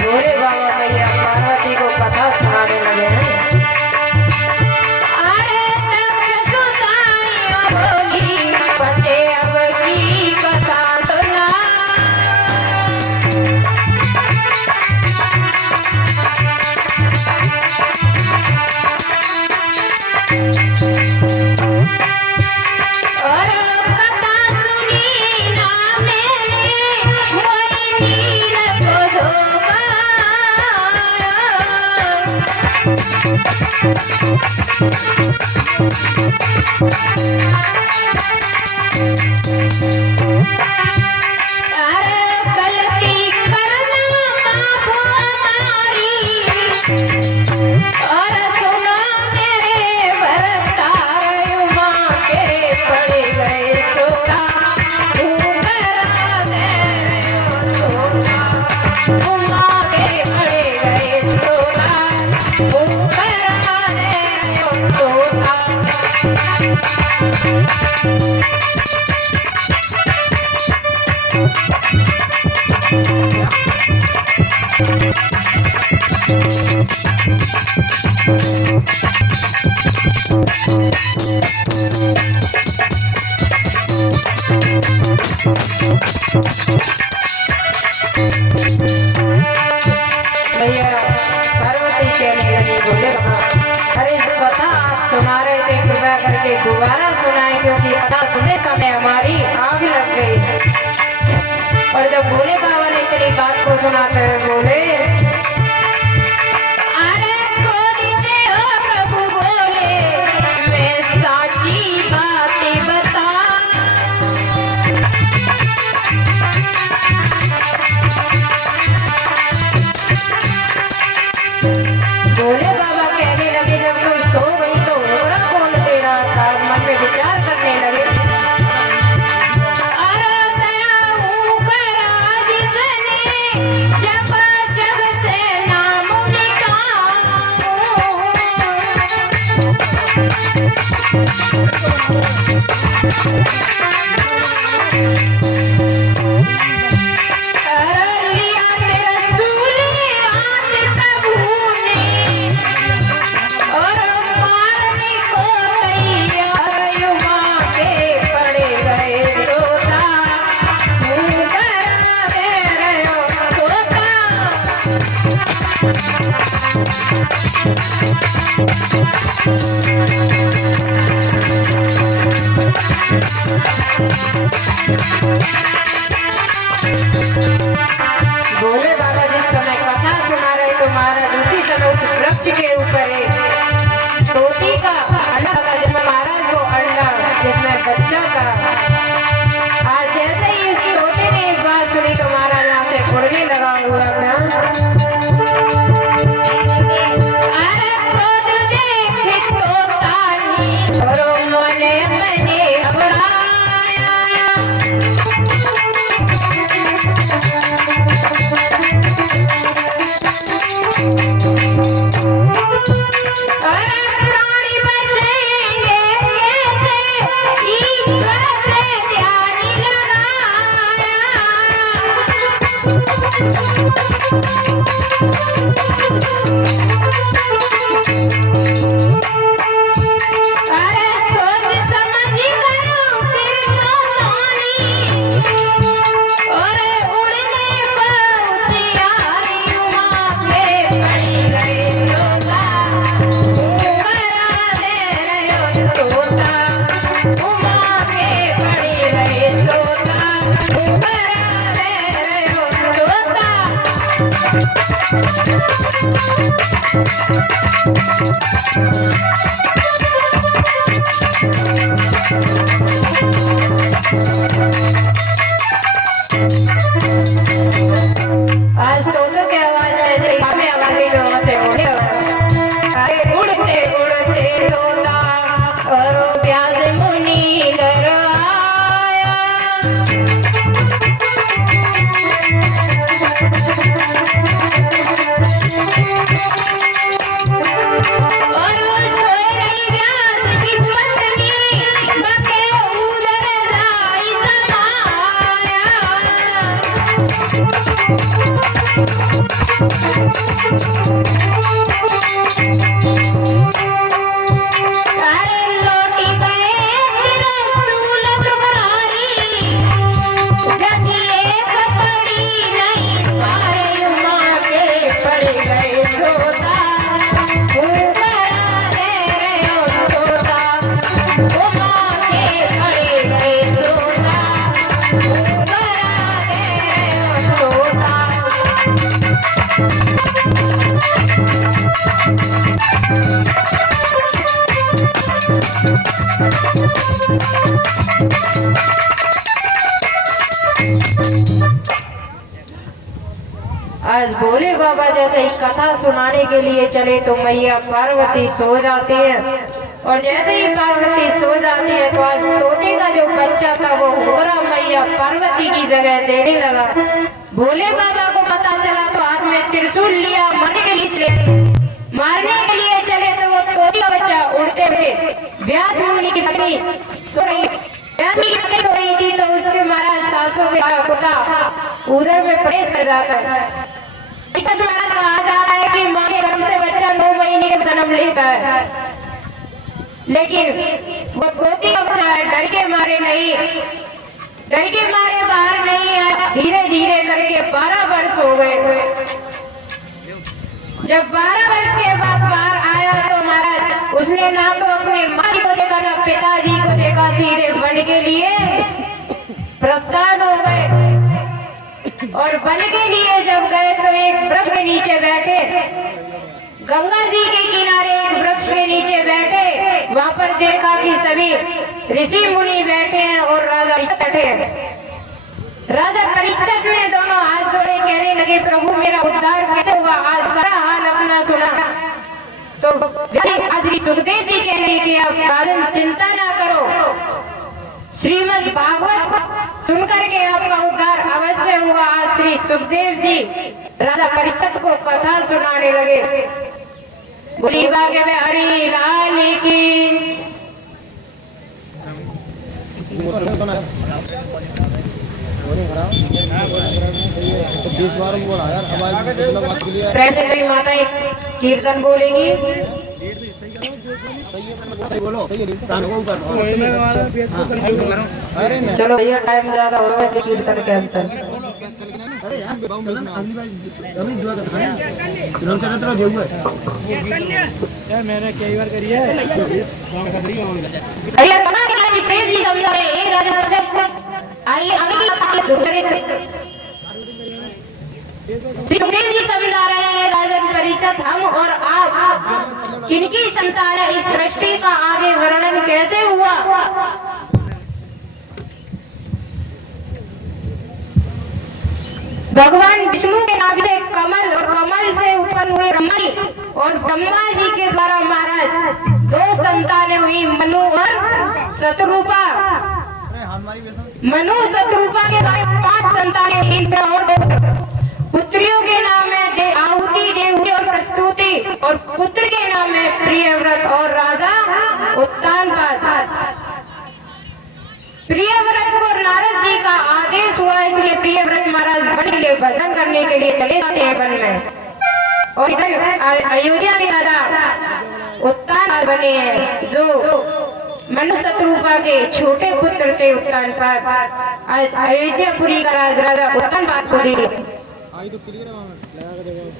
भोले बाबा मैया पार्वती को कथा सुनाने लगे हैं। अरे बोली पते अब की कथा सुना। भैया पार्वती कहने लगी बोले अरे कथा आप सुना रहे थे कृपया करके दोबारा सुनाए क्योंकि कथा सुनने समय हमारी आग लग गई। और जब भोले बाबा ने तेरी बात को सुनाते हुए बोले अरे खोलते हो प्रभु बोले मैं साची बातें बता। भोले बाबा कहने लगे जब तुम सो गई तो हो रहा कौन तेरा था। मन में विचार करने लगे अरे दया करा जिसने जब जग से नाम भोले बाबा जिस समय कथा सुना रहे तो महाराज उसी समय उस वृक्ष के ऊपर एक तोती का अंडा था जिसमें महाराज वो अंडा जिसमें बच्चा का। आज जैसे ही इस तोते ने इस बात सुनी तो महाराज वहां से उड़ने लगा हुआ था। अरे क्रोध देख तोता और मने मने घबराया और व्यास मुनि घर आया। और वो सोए रही व्यास की पत्नी, बके उधर जाई समाया। आज भोले बाबा जैसे इस कथा सुनाने के लिए चले तो मैया पार्वती सो जाती है, और जैसे ही पार्वती सो जाती है तो आज तोते का जो बच्चा था वो होरा मैया पार्वती की जगह देने लगा। भोले बाबा को पता चला तो हाथ में त्रिशूल लिया, मारने के लिए चले तो वो तोते का बच्चा उड़ते हुए व्यास मुनि की पत्नी सो रही थी तो उसके महाराज सासों के कुत्ता उधर में प्रवेश कर जाता है। महाराज कहा जा रहा है कि माँ के गर्भ से बच्चा 9 महीने के जन्म लेता है, लेकिन वो गोती का बच्चा है, डर के मारे बाहर नहीं आया। धीरे धीरे करके 12 वर्ष हो गए। जब 12 वर्ष के बाद बाहर आया तो महाराज उसने ना तो अपने माँ को देखा ना पिताजी को देखा, सीधे वन के लिए प्रस्थान हो गए। और वन के लिए जब गए तो एक वृक्ष के नीचे बैठे, गंगा जी के किनारे एक वृक्ष के नीचे बैठे। वहां पर देखा कि सभी ऋषि मुनि बैठे हैं और राजा बैठे हैं। राजा परीक्षित ने दोनों हाथ जोड़े कहने लगे, प्रभु मेरा उद्धार कैसे हुआ? आज सारा हाल अपना सुना। तो श्री सुखदेव जी कह रहे कि आप राजन चिंता ना करो, श्रीमद् भागवत सुनकर के आपका उद्धार अवश्य हुआ। आज श्री सुखदेव जी राजा परीक्षित को कथा सुनाने लगे। बोली बागे में हरि लाल की। माता कीर्तन बोलेंगी। चलो भैया टाइम ज्यादा हो रहा है, कीर्तन कैंसल। मैंने कई बार करी है। आइए सुखदेव जी समझा रहे हैं, राजन परीक्षित हम और आप किनकी संतान है? इस सृष्टि का आगे वर्णन कैसे हुआ? भगवान विष्णु के नाभि से कमल और कमल से उत्पन्न हुए ब्रह्मा जी, और ब्रह्मा जी के द्वारा महाराज 2 संतानें हुई, मनु और शतरूपा। मनु शतरूपा के द्वारा 5 संतानें, इंद्र और पुत्रियों के नाम है आहुति, देवहूति और प्रस्तुति, और पुत्र के नाम है प्रियव्रत और राजा उत्तानपाद। प्रियव्रत को नारद जी का आदेश हुआ, इसलिए प्रियव्रत महाराज वन के लिए भजन करने के लिए चले जाते हैं वन में। और इधर अयोध्या के राजा उत्तानपाद बने हैं, जो मनु शतरूपा के छोटे पुत्र थे उत्तानपाद। आज अयोध्यापुरी का राजा उत्तानपाद को दिए।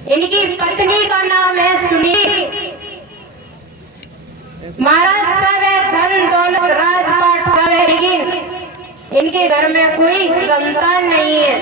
इनकी पत्नी का नाम है सुनीति। महाराज सब है धन दौलत राजपाट सब है, लेकिन इनके घर में कोई संतान नहीं है।